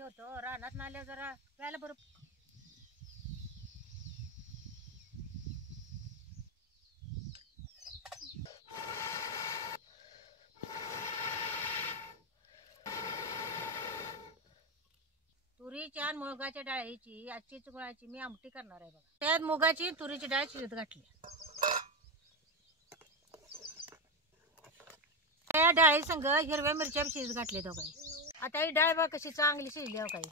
ठेवतो रानात नाल्या जरा प्यायला बरं. तुरीच्या आणि मुगाच्या डाळीची आजचीच गुळाची मी आमटी करणार आहे बघा. त्यात मुगाची तुरीची डाळ शिजत घातली. त्या डाळी संग हिरव्या मिरच्या शिजत घातले तो काही. आता ही डाळ बघा कशी चांगली शिजली हो काही.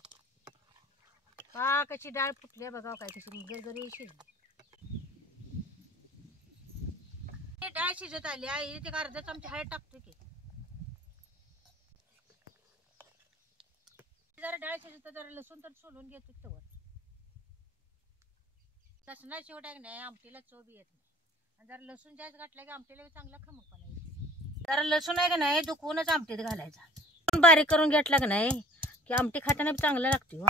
पा कशी डाळ फुटली बघा काय कशी गरगरी शिजली. डाळ शिजत आली आई ते अर्धा चमचा हळद टाकतो की. जरा डाळ शिजत जरा लसूण तर सोलून घेतो तवर. लसणा शेवट आहे नाही आमटीला चव येत नाही. आणि जरा लसूण जास्त घातला की आमटीला चांगला खमकपणा येतो. जरा लसूण आहे का नाही दुखवूनच आमटीत घालायचा. बारीक करून घेतला का नाही की आमटी खाताना चांगलं लागते.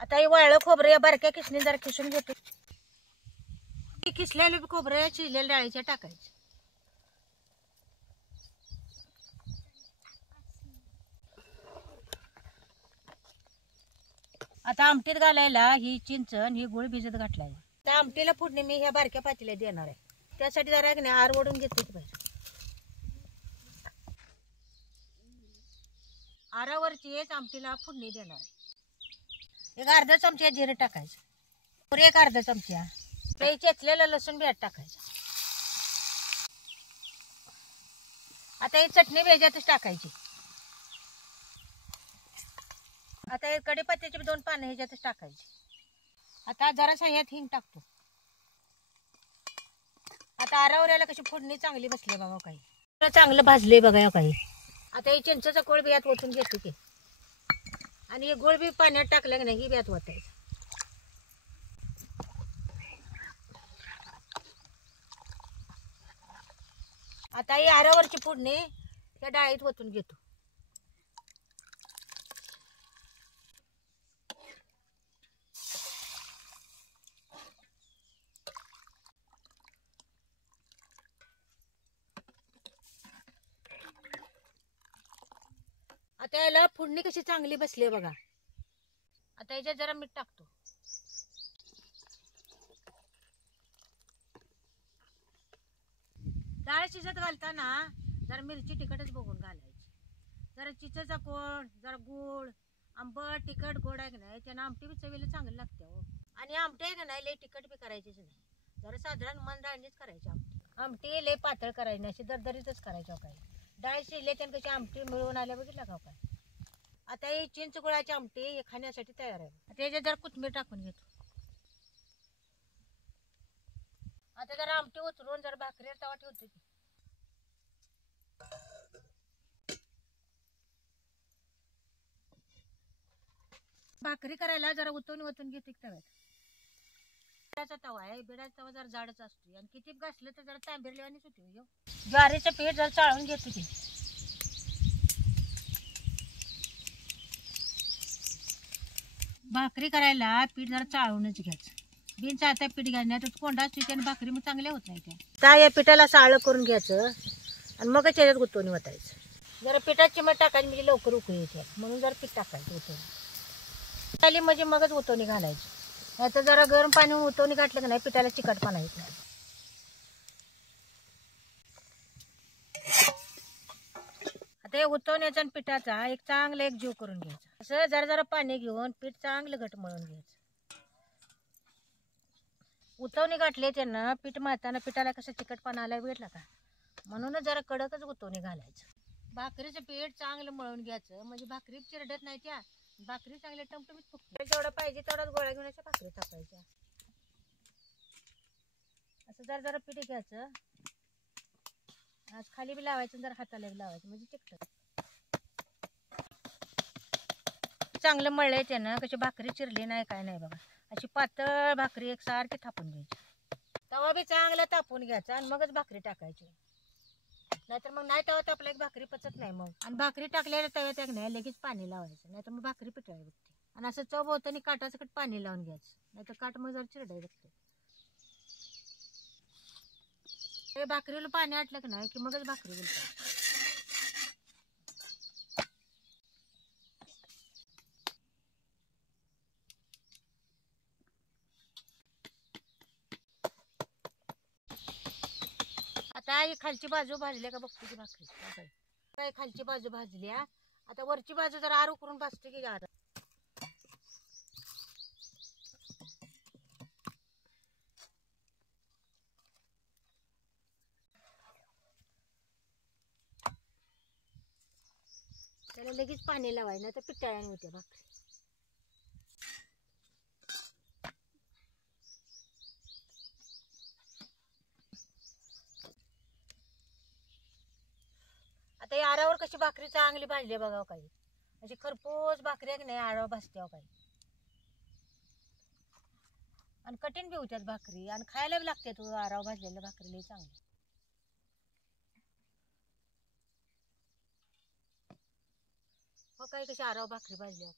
आता हे वाळलं खोबरं बारक्या किसणी जरा किसून घेतो. किसलेले खोबरं शिजलेल्या डाळीच्या टाकायचे. आता आमटीत घालायला ही चिंच ही गुळ भिजत घातलाय. त्या आमटीला फोडणी मी ह्या बारक्या पातीला देणार आहे. त्यासाठी जरा एक नाही आर ओढून घेतो बाहेर. आरावरची एक आमटीला फोडणी देणार आहे. एक अर्धा चमचा जिरे टाकायचं. पुरे एक अर्धा चमचा ते चेचलेलं लसूण बियात टाकायचं. आता ही चटणी बेजातच टाकायची. आता हे कढीपत्त्याचे 2 पानं ह्याच्यातच टाकायची. आता जरासा ह्यात हिंग टाकतो. आता आरावऱ्याला कशी फोडणी चांगली बसली बाबा काही चांगलं भाजले बघा काही. आता ही चिंचेचा कोळ बियात ओतून घेतो की. आणि हे गोळ बी पाण्यात टाकलं की नाही ही बियात ओतायचं. आता ही आरावरची फोडणी त्या डाळीत ओतून घेतो. आता याला फोडणी कशी चांगली बसली बघा. आता याच्यात जरा मीठ टाकतो. डाळ शिजत घालताना जरा मिरची तिखटच बघून घालायची. जरा चिंचेचा कोळ जरा गोड आंबट तिखट गोड आहे की नाही त्यानं आमटी बी चवीला चांगली लागते हो. आणि आमटी आहे का नाही लई तिखट बी करायचीच नाही. जरा साधारण मन डाळीच करायची आमटी. आमटी लई पातळ करायची नाही अशी दरदरीतच करायची काही. डाळ शिजले त्यानं कशी आमटी मिळून आल्या बघितलं का काय. आता ही चिंच गुळाची आमटी हे खाण्यासाठी तयार आहे. आता याच्यात जरा कोथिंबीर टाकून घेतो. आता जरा आमटी उचलून जरा भाकरीवर तवा ठेवतो की. भाकरी करायला जरा ओतून घेतो तव्यात. बिडाचा तवा आहे. बिडाचा तवा जरा जाडच असतो आणि किती घासलं तर जरा तांबेरल्यावानीच होते. ज्वारीचं पीठ जरा चाळून घेतो की. भाकरी करायला पीठ जरा चाळूनच घ्यायचं. बिन चाळता पीठ घालण्यात कोंडा असतो त्याने भाकरी मग चांगल्या होत नाही. त्या या पिठाला साळं करून घ्यायचं आणि मग त्याच्यात गुतवणी वतायचं. जरा पिठाची चिमट टाकायची म्हणजे लवकर उकळी येते म्हणून जरा पीठ टाकायचं उतवणी आली म्हणजे मगच उतवणी घालायची. नाही तर जरा गरम पाणी उतवणी घातलं की नाही पिठाला चिकटपणा येत नाही. आता हे उतवण्याचा आणि पिठाचा एक चांगला एक जीव करून घ्यायचा. असं जरा जरा पाणी घेऊन पीठ चांगलं घट मळून घ्यायचं. उतवणी घातले त्यांना पीठ मळताना पिठाला कसं चिकटपणा आला भेटला का म्हणूनच जरा कडकच उतवणी घालायचं. भाकरीचं पीठ चांगलं मळून घ्यायचं म्हणजे भाकरी चिरडत नाही. त्या भाकरी चांगल्या टमटमीत फुगते. जेवढं पाहिजे तेवढाच गोळा घेऊन अशा भाकरी थापायच्या. असं जरा जरा पीठ घ्यायचं. आज खाली बी लावायचं जरा हाताला बी लावायचं म्हणजे चिकटत. चांगलं मळलंय त्यानं कशी भाकरी चिरली नाही काय नाही बघा. अशी पातळ भाकरी एकसारखी थापून घ्यायची. तवा बी चांगला तापून घ्यायचा आणि मगच भाकरी टाकायची. नाहीतर मग नाही तवा तापला एक भाकरी पचत नाही मग. आणि भाकरी टाकलेल्या तव्यात एक नाही लगेच पाणी लावायचं नाहीतर मग भाकरी पिटाळी बघते. आणि असं चव होतं काटासकट पाणी लावून घ्यायचं नाहीतर काट मग जरा चिरडाई बघते. हे भाकरीला पाणी आटलं की नाही की मगच भाकरी बोलतात. काय खालची बाजू भाजल्या का बघतो की भाकरी काय खालची बाजू भाजल्या. आता वरची बाजू जरा आरू करून भाजते की आता. त्याला लगेच पाणी लावायचं नाही तर पिटाळ्याने होते भाकरी. आता या आरावर कशी भाकरी चांगली भाजली बघा काही. अशी खरपूस भाकरी आहे की नाही आरावर भाजते काही. आणि कठीण बी होत्यात भाकरी आणि खायला बी लागते तू आरावर भाजलेल्या भाकरी लई चांगली. हो काही कशी आरावर भाकरी भाजली.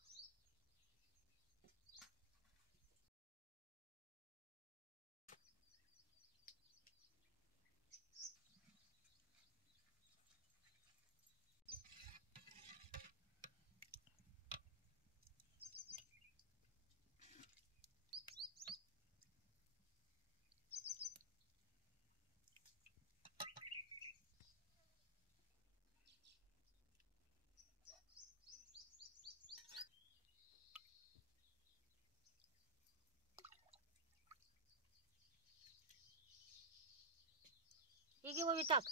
ठीक आहे टाक.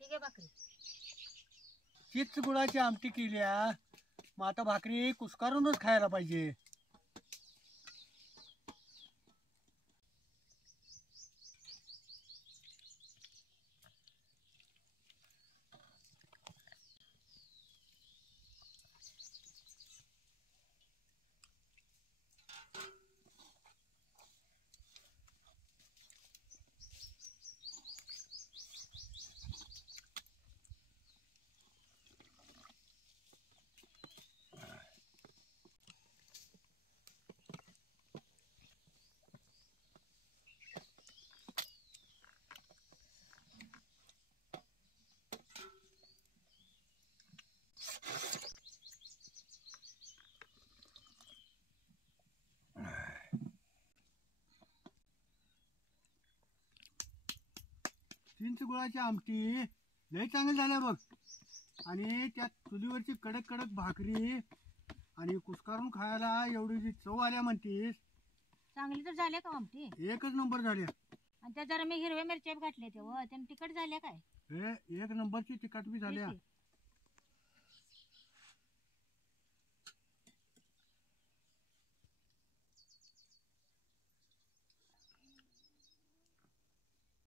ठीक आहे भाकरी. चिच गुळाची आमटी केल्या. मग आता भाकरी कुस्कारूनच खायला पाहिजे. चिंच गुळाची आमटी लय चांगली झाल्या बघ. आणि त्यात चुलीवरची कडक कडक भाकरी आणि कुस्कारून खायला एवढी जी चव आल्या म्हणतीस. चांगली तर झाल्या का आमटी. एकच नंबर झाल्या. आणि त्या जरा मी हिरव्या मिरच्या घातल्या तेव्हा त्याने तिखट झाल्या काय. हे एक नंबरची तिखट बी झाल्या.